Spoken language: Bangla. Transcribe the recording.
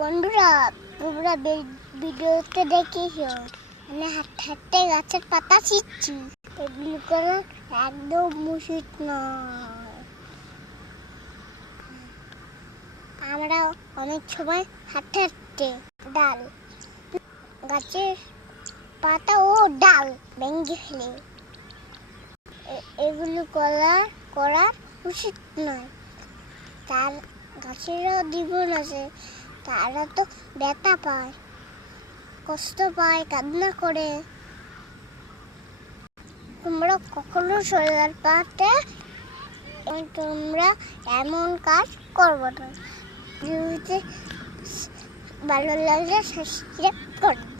বন্ধুরা, তোমরা ভিডিওতে দেখিছো আমি হাঁটতে হাঁটতে গাছের পাতা ছিঁড়ছি। এগুলো করা একদম উচিত নয়। আমরা অনেক সময় হাঁটতে হাঁটতে ডাল গাছের পাতা ও ডাল ভেঙে ফেলে। এগুলো করা উচিত নয়। তার গাছেরও জীবন আছে, তারা তো ব্যথা পায়, কষ্ট পায়, কান্না করে। তোমরা কখনো সোলার পাতে তোমরা এমন কাজ করবো না। ভালো লাগলে সাবস্ক্রাইব করবে।